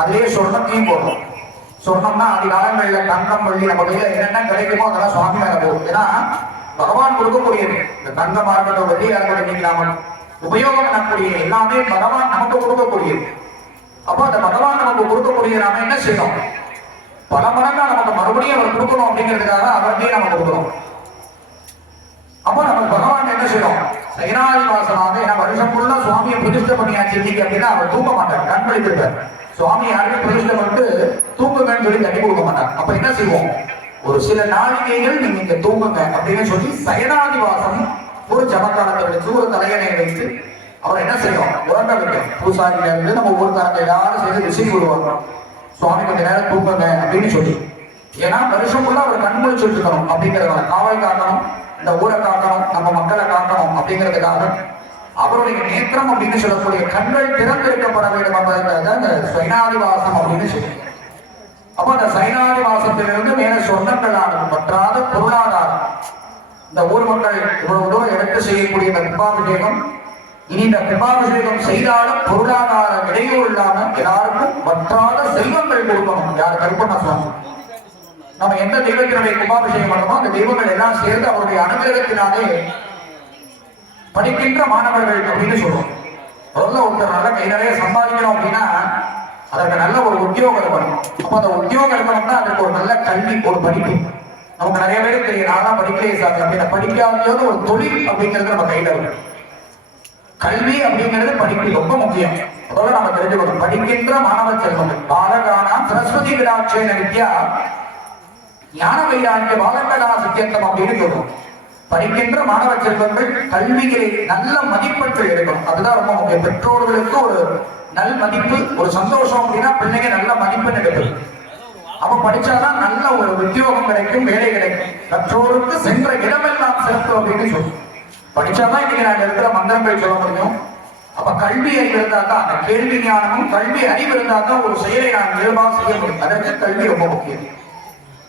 அதுலயே சொர்ணத்தையும் போடுறோம் சொர்ணம்னா அது காலங்களில் தங்கம் வள்ளி நம்ம கையில என்னென்ன கிடைக்குமோ அதெல்லாம் சுவாமி மேல போகும் ஏன்னா பகவான் கொடுக்கக்கூடியது. இந்த தங்கமா இருக்கட்டும் வெள்ளியா இருக்கட்டும் இன்னைக்கு நாம உபயோகம் பண்ணக்கூடிய எல்லாமே பகவான் நமக்கு கொடுக்கக்கூடியது. அப்போ அந்த பகவான் நமக்கு கொடுக்கக்கூடிய நாம என்ன செய்யணும்? பல மடங்கா நமக்கு மறுபடியும் அவர் கொடுக்கணும் அப்படிங்கிறதுக்காக அவர்கிட்டயே நம்ம கொடுக்கணும். அப்போ நம்ம பகவான் என்ன செய்யணும்? சைனாதிவாசனாக ஏன்னா வருஷம் ஃபுல்லா சுவாமியை பிரதிஷ்டை பண்ணியாச்சு இன்னைக்கு அப்படின்னா அவர் தூங்க மாட்டார் கண்பளித்திருப்பார் சுவாமி யாருமே பிரதிஷ்டை பண்ணிட்டு தூங்குங்கன்னு சொல்லி தண்ணி கொடுக்க மாட்டார். அப்ப என்ன செய்வோம்? ஒரு சில நாளிகைகள் நீங்க இங்க தூங்குங்க அப்படின்னு சொல்லி சயனாதிவாசம் ஒரு ஜமக்காலத்தை வச்சு ஒரு தலையணை வைத்து அவர் என்ன செய்வோம் உறங்க வைக்கும். பூசாரியில இருந்து நம்ம ஊருக்காரங்க எல்லாரும் சேர்ந்து விசிறி விடுவாங்க சுவாமி கொஞ்ச நேரம் தூங்குங்க அப்படின்னு சொல்லி. ஏன்னா வருஷம் ஃபுல்லா அவர் கண் முழிச்சுட்டு இருக்கணும் அப்படிங்கிறதால காவல் காக்கணும் இந்த ஊரை காக்கணும் அப்படிங்கிறதுக்காக அவருடைய நேத்திரம் அப்படின்னு சொல்லக்கூடிய கண்கள் திறந்திருக்கப்பட வேண்டும் என்பதற்காக அந்த சைனாதிவாசம் அப்படின்னு சொல்லி அப்ப அந்த சைனாதிவாசத்திலிருந்து மேல சொந்தங்களானது பற்றாத பொருளாதாரம். இந்த ஊர் மக்கள் இவ்வளவு தூரம் எடுத்து செய்யக்கூடிய இந்த கும்பாபிஷேகம் இனி இந்த கும்பாபிஷேகம் செய்தாலும் பொருளாதார இடையூறு இல்லாம எல்லாருக்கும் பற்றாத செல்வங்கள் கொடுக்கணும். யார் கருப்பண்ண சுவாமி? நம்ம எந்த தெய்வத்தினுடைய கும்பாபிஷேகம் பண்ணணுமோ அந்த தெய்வங்கள் எல்லாம் சேர்ந்து அவருடைய அனுகிரகத்தினாலே படிக்கின்ற மாணவர்கள் அப்படின்னு சொல்றோம். முதல்ல ஒருத்தர் நல்ல கை நிறைய சம்பாதிக்கணும் அப்படின்னா அதற்கு நல்ல ஒரு உத்தியோக இருக்கணும். அப்ப அந்த உத்தியோக இருக்கணும்னா அதற்கு ஒரு நல்ல கல்வி ஒரு படிப்பு. நமக்கு நிறைய பேருக்கு தெரியும் நான் தான் படிக்கலையே சார். அப்படின்னா படிக்காதது ஒரு தொழில் அப்படிங்கிறது நம்ம கையில இருக்கு கல்வி அப்படிங்கிறது படிப்பு ரொம்ப முக்கியம். அதோட நம்ம தெரிஞ்சுக்கணும். படிக்கின்ற மாணவ செல்வங்கள். பாலகானா சரஸ்வதி விடாட்சேன வித்யா ஞான வைராக்கிய பாலகலா சித்தியத்தம் அப்படின்னு சொல்றோம். படிக்கின்ற மாணவ செல்வங்கள் கல்வியிலே நல்ல மதிப்பெற்று எடுக்கணும் அதுதான் ரொம்ப முக்கியம். பெற்றோர்களுக்கு ஒரு நல் மதிப்பு ஒரு சந்தோஷம் அப்படின்னா பிள்ளைங்க நல்ல மதிப்பெண் எடுப்பது அவ படிச்சாதான் நல்ல ஒரு உத்தியோகம் கிடைக்கும் வேலை கிடைக்கும். பெற்றோருக்கு சென்ற இடமெல்லாம் சிறப்பு அப்படின்னு சொல்லும் படிச்சாதான் இன்னைக்கு நாங்க இருக்கிற மந்திரங்கள் சொல்ல முடியும். அப்ப கல்வி அறிவு இருந்தா தான் அந்த கேள்வி ஞானமும் கல்வி அறிவு இருந்தா தான் ஒரு செயலை நான் இயல்பா செய்ய முடியும். அதற்கு கல்வி ரொம்ப முக்கியம்.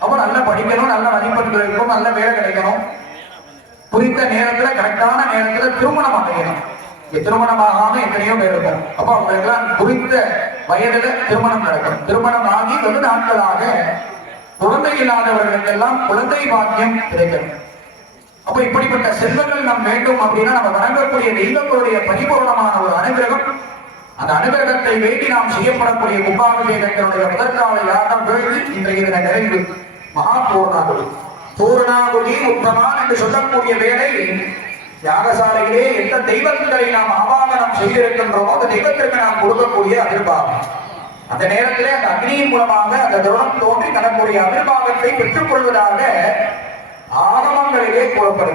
அப்ப நல்லா படிக்கணும் நல்ல மதிப்பெண்கள் இருக்கும் நல்ல வேலை கிடைக்கணும். குறித்த நேரத்துல கரெக்டான நேரத்துல திருமணம் அடையணும் திருமணம் ஆகாம எத்தனையோ பேர் இருக்கும் அப்ப அவங்களுக்கெல்லாம் குறித்த வயதுல திருமணம் நடக்கும் திருமணம் ஆகி வெகு நாட்களாக குழந்தை இல்லாதவர்களுக்கெல்லாம் குழந்தை பாக்கியம் கிடைக்கும் அப்ப இப்படிப்பட்ட செல்வங்கள் நாம் வேண்டும் அப்படின்னா நம்ம வணங்கக்கூடிய தெய்வங்களுடைய பரிபூர்ணமான ஒரு அனுகிரகம். அந்த அனுகிரகத்தை வேண்டி நாம் செய்யப்படக்கூடிய கும்பாபிஷேகத்தினுடைய முதற்கால யாகம் வேண்டி இன்றைய தின நிறைவு மகா பூர்ணாகுடி பூர்ணாகுடி உத்தமான் என்று சொல்லக்கூடிய வேலை யாகசாலையிலே எந்த தெய்வங்களை நாம் ஆவாகனம் செய்திருக்கின்றோமோ அந்த தெய்வத்திற்கு நாம் கொடுக்கக்கூடிய அபிர்பாகம் அந்த நேரத்திலே அந்த அக்னியின் மூலமாக அந்த துரம் தோன்றி தனக்குரிய அபிர்பாகத்தை பெற்றுக் கொள்வதாக ஆகமங்களிலே கூறப்படுகிறது.